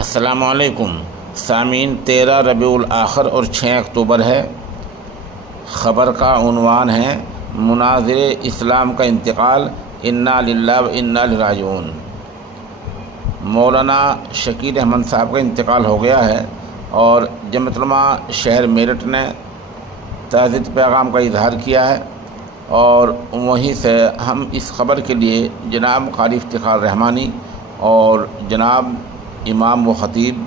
السلام علیکم سامعین، 13 ربیع الاخر اور 6 اکتوبر ہے۔ خبر کا عنوان ہے مناظر اسلام کا انتقال، انا للہ و انا الیہ راجعون۔ مولانا شکیل احمد صاحب کا انتقال ہو گیا ہے اور جمعیت علماء شہر میرٹھ نے تعزیت پیغام کا اظہار کیا ہے، اور وہیں سے ہم اس خبر کے لیے جناب قاری افتخار رحمانی اور جناب امام و خطیب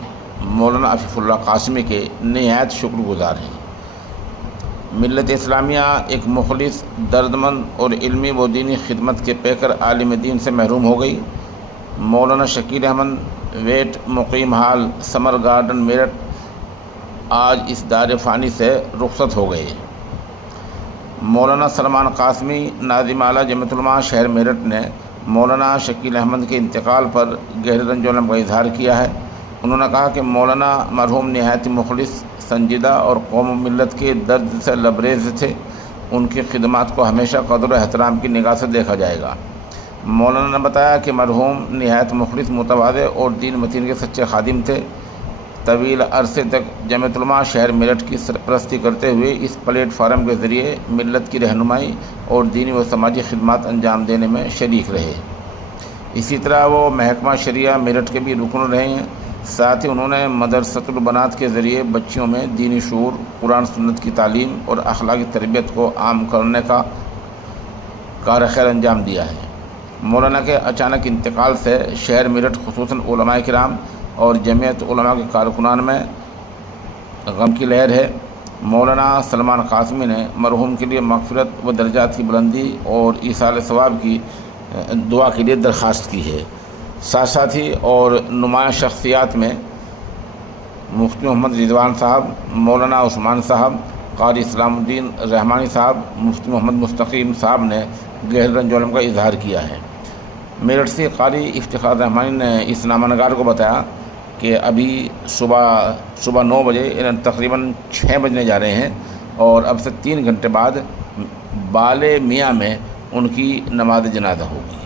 مولانا عفیف اللہ قاسمی کے نہایت شکر گزار ہیں۔ ملت اسلامیہ ایک مخلص، دردمند اور علمی و دینی خدمت کے پیکر عالم دین سے محروم ہو گئی۔ مولانا شکیل احمد ویٹ مقیم حال سمر گارڈن میرٹھ آج اس دار فانی سے رخصت ہو گئے۔ مولانا سلمان قاسمی ناظم اعلیٰ جمعیت علماء شہر میرٹھ نے مولانا شکیل احمد کے انتقال پر گہرے رنج و الم کا اظہار کیا ہے۔ انہوں نے کہا کہ مولانا مرحوم نہایت مخلص، سنجیدہ اور قوم و ملت کے درد سے لبریز تھے۔ ان کی خدمات کو ہمیشہ قدر و احترام کی نگاہ سے دیکھا جائے گا۔ مولانا نے بتایا کہ مرحوم نہایت مخلص، متواضع اور دین متین کے سچے خادم تھے۔ طویل عرصے تک جمعیت علماء شہر میرٹھ کی سرپرستی کرتے ہوئے اس پلیٹ فارم کے ذریعے ملت کی رہنمائی اور دینی و سماجی خدمات انجام دینے میں شریک رہے۔ اسی طرح وہ محکمہ شریعہ میرٹھ کے بھی رکن رہے ہیں۔ ساتھ ہی انہوں نے مدرسۃ البنات کے ذریعے بچیوں میں دینی شعور، قرآن سنت کی تعلیم اور اخلاقی تربیت کو عام کرنے کا کار خیر انجام دیا ہے۔ مولانا کے اچانک انتقال سے شہر میرٹھ، خصوصاً علماء کرام اور جمعیت علماء کے کارکنان میں غم کی لہر ہے۔ مولانا سلمان قاسمی نے مرحوم کے لیے مغفرت و درجات کی بلندی اور ایصال ثواب کی دعا کے لیے درخواست کی ہے۔ ساتھ ہی اور نمایاں شخصیات میں مفتی محمد رضوان صاحب، مولانا عثمان صاحب، قاری اسلام الدین رحمانی صاحب، مفتی محمد مستقیم صاحب نے گہرے رنج و الم کا اظہار کیا ہے۔ میرٹھ سے قاری افتخار رحمانی نے اس نامہ نگار کو بتایا کہ ابھی صبح 9 بجے یعنی تقریباً 6 بجنے جا رہے ہیں، اور اب سے 3 گھنٹے بعد بالے میاں میں ان کی نماز جنازہ ہوگی۔